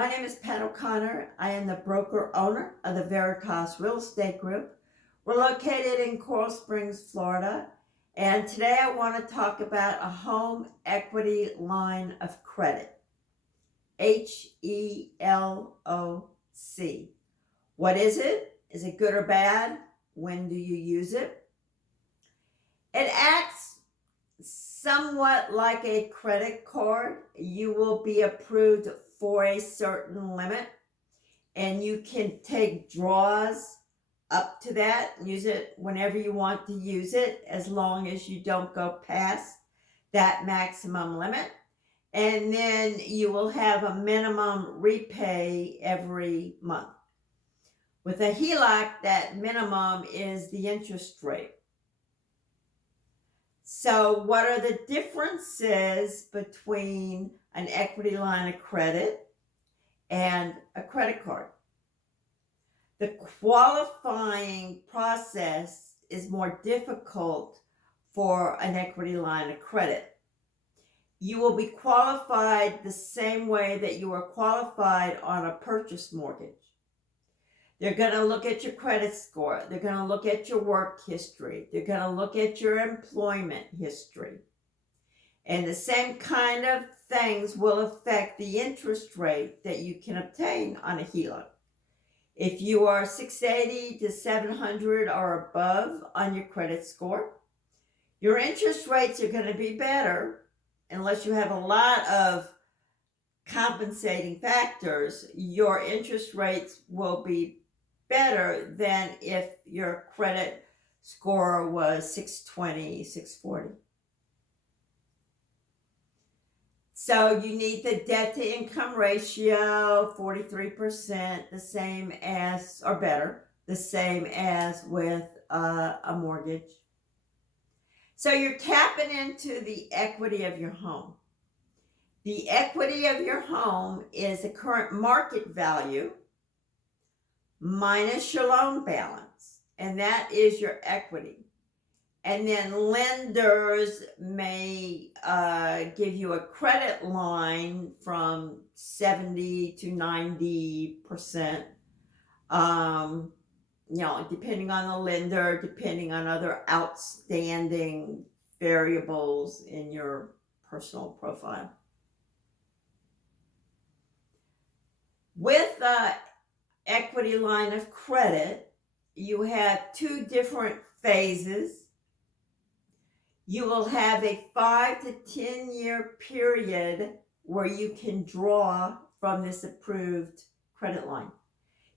My name is Pat O'Connor. I am the broker owner of the Veritas Real Estate Group. We're located in Coral Springs, Florida, and today I want to talk about a home equity line of credit. HELOC. What is it? Is it good or bad? When do you use it? It acts somewhat like a credit card. You will be approved for a certain limit, and you can take draws up to that, use it whenever you want to use it, as long as you don't go past that maximum limit. And then you will have a minimum repay every month. With a HELOC, that minimum is the interest rate. So what are the differences between an equity line of credit and a credit card? The qualifying process is more difficult for an equity line of credit. You will be qualified the same way that you are qualified on a purchase mortgage. They're going to look at your credit score. They're going to look at your work history. They're going to look at your employment history. And the same kind of things will affect the interest rate that you can obtain on a HELOC. If you are 680 to 700 or above on your credit score, your interest rates are going to be better unless you have a lot of compensating factors. Your interest rates will be better than if your credit score was 620, 640. So you need the debt to income ratio, 43%, the same as, or better, the same as with a mortgage. So you're tapping into the equity of your home. The equity of your home is the current market value minus your loan balance, and that is your equity. And then lenders may give you a credit line from 70 to 90%, depending on the lender, depending on other outstanding variables in your personal profile. With the equity line of credit, you have two different phases. You will have a 5 to 10 year period where you can draw from this approved credit line.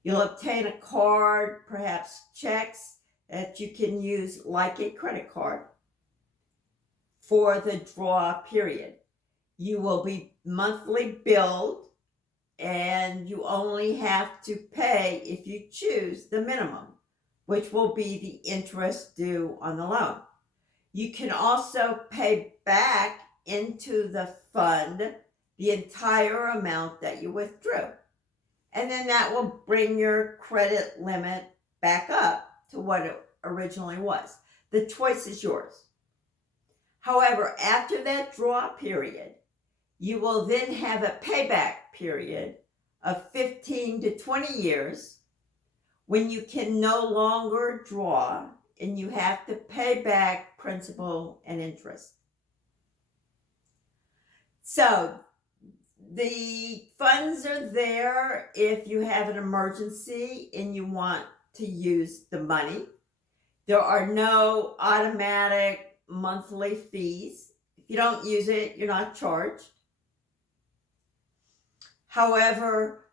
You'll obtain a card, perhaps checks that you can use like a credit card for the draw period. You will be monthly billed, and you only have to pay, if you choose, the minimum, which will be the interest due on the loan. You can also pay back into the fund the entire amount that you withdrew. And then that will bring your credit limit back up to what it originally was. The choice is yours. However, after that draw period, you will then have a payback period of 15 to 20 years when you can no longer draw and you have to pay back principal and interest. So the funds are there if you have an emergency and you want to use the money. There are no automatic monthly fees. If you don't use it, you're not charged. However,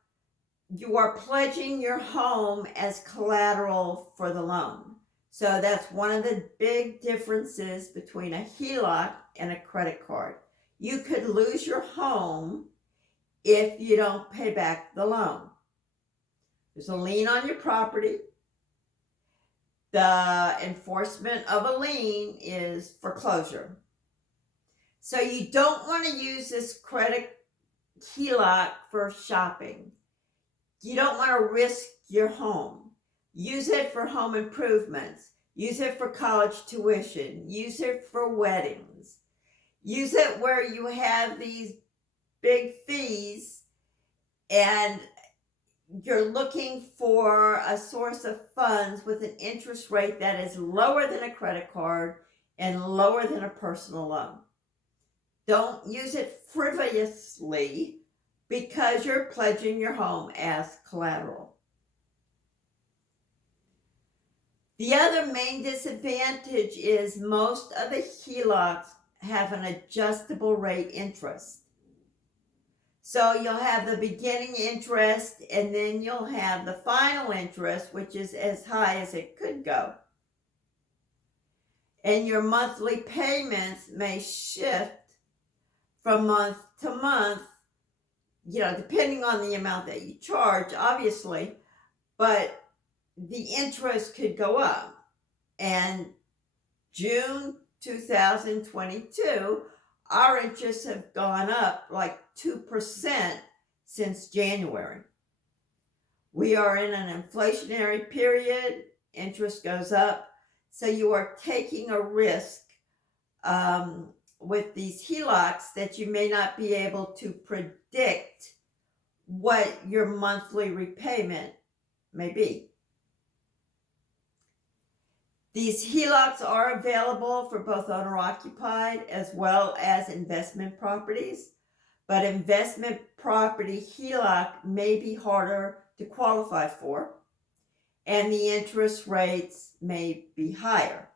you are pledging your home as collateral for the loan. So that's one of the big differences between a HELOC and a credit card. You could lose your home if you don't pay back the loan. There's a lien on your property. The enforcement of a lien is foreclosure. So you don't want to use this credit HELOC for shopping. You don't want to risk your home. Use it for home improvements. Use it for college tuition. Use it for weddings. Use it where you have these big fees and you're looking for a source of funds with an interest rate that is lower than a credit card and lower than a personal loan. Don't use it frivolously because you're pledging your home as collateral. The other main disadvantage is most of the HELOCs have an adjustable rate interest. So you'll have the beginning interest and then you'll have the final interest, which is as high as it could go. And your monthly payments may shift from month to month, depending on the amount that you charge, obviously, but the interest could go up. And June 2022, our interests have gone up like 2% since January. We are in an inflationary period, interest goes up, so you are taking a risk with these HELOCs that you may not be able to predict what your monthly repayment may be. These HELOCs are available for both owner-occupied as well as investment properties, but investment property HELOC may be harder to qualify for, and the interest rates may be higher.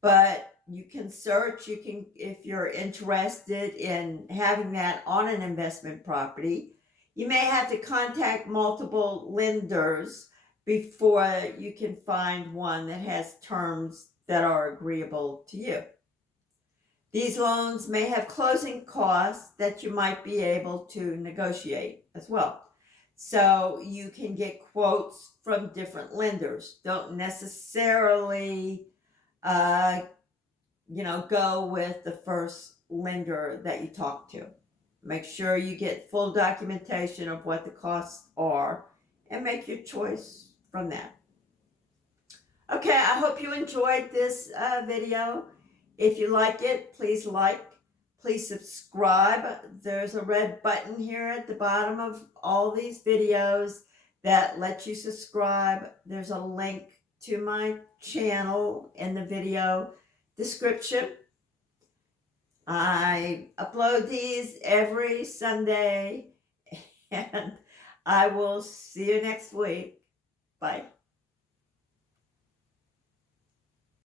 But you can search, if you're interested in having that on an investment property, you may have to contact multiple lenders before you can find one that has terms that are agreeable to you. These loans may have closing costs that you might be able to negotiate as well. So you can get quotes from different lenders. Don't necessarily go with the first lender that you talk to. Make sure you get full documentation of what the costs are and make your choice from that. Okay, I hope you enjoyed this video. If you like it, please subscribe. There's a red button here at the bottom of all these videos that lets you subscribe. There's a link to my channel in the video description. I upload these every Sunday, and I will see you next week. Bye.